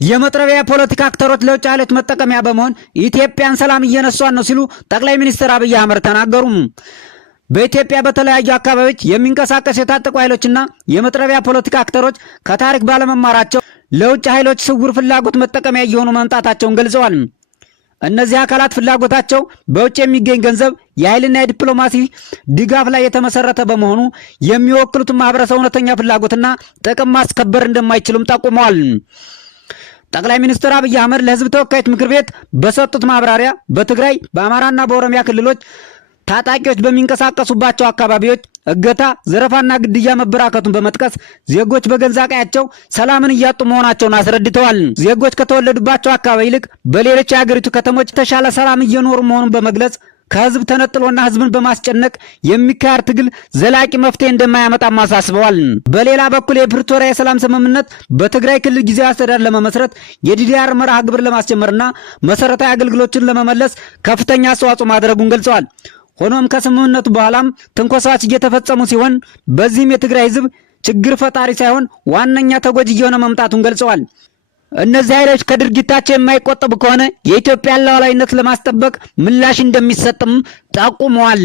የመጥረቢያ ፖለቲካ አክተሮች ለውጭ ኃይሎች መጠቀሚያ በመሆን ኢትዮጵያን ሰላም እየነሷን ነው ሲሉ ጠቅላይ ሚኒስትር አብይ አህመድ ተናገሩ። በኢትዮጵያ በተለያዩ አካባቢዎች የሚንቀሳቀሱ የታጠቁ ኃይሎችና የመጥረቢያ ፖለቲካ አክተሮች ከታሪክ ባለመማራቸው ለውጭ ኃይሎች ስውር ፍላጎት መጠቀሚያ እየሆኑ መምጣታቸውን ገልጸዋል። እነዚህ አካላት ፍላጎታቸው በውጭ የሚገኝ ገንዘብ፣ የኃይልና የዲፕሎማሲ ድጋፍ ላይ የተመሰረተ በመሆኑ የሚወክሉት ማህበረሰብ እውነተኛ ፍላጎትና ጥቅም ማስከበር እንደማይችሉም ጠቁመዋል። ጠቅላይ ሚኒስትር አብይ አህመድ ለህዝብ ተወካዮች ምክር ቤት በሰጡት ማብራሪያ በትግራይ በአማራና በኦሮሚያ ክልሎች ታጣቂዎች በሚንቀሳቀሱባቸው አካባቢዎች እገታ፣ ዘረፋና ግድያ መበራከቱን በመጥቀስ ዜጎች በገዛ ቀያቸው ሰላምን እያጡ መሆናቸውን አስረድተዋል። ዜጎች ከተወለዱባቸው አካባቢ ይልቅ በሌሎች የሀገሪቱ ከተሞች የተሻለ ሰላም እየኖሩ መሆኑን በመግለጽ ከህዝብ ተነጥሎና ህዝብን በማስጨነቅ የሚካሄድ ትግል ዘላቂ መፍትሄ እንደማያመጣም አሳስበዋል። በሌላ በኩል የፕሪቶሪያ የሰላም ስምምነት በትግራይ ክልል ጊዜያዊ አስተዳደር ለመመስረት የዲዲአር መርሃ ግብር ለማስጀመርና መሰረታዊ አገልግሎችን ለመመለስ ከፍተኛ አስተዋጽኦ ማድረጉን ገልጸዋል። ሆኖም ከስምምነቱ በኋላም ትንኮሳዎች እየተፈጸሙ ሲሆን በዚህም የትግራይ ህዝብ ችግር ፈጣሪ ሳይሆን ዋነኛ ተጎጂ እየሆነ መምጣቱን ገልጸዋል። እነዚህ ኃይሎች ከድርጊታቸው የማይቆጠቡ ከሆነ የኢትዮጵያን ሉዓላዊነት ለማስጠበቅ ምላሽ እንደሚሰጥም ጠቁመዋል።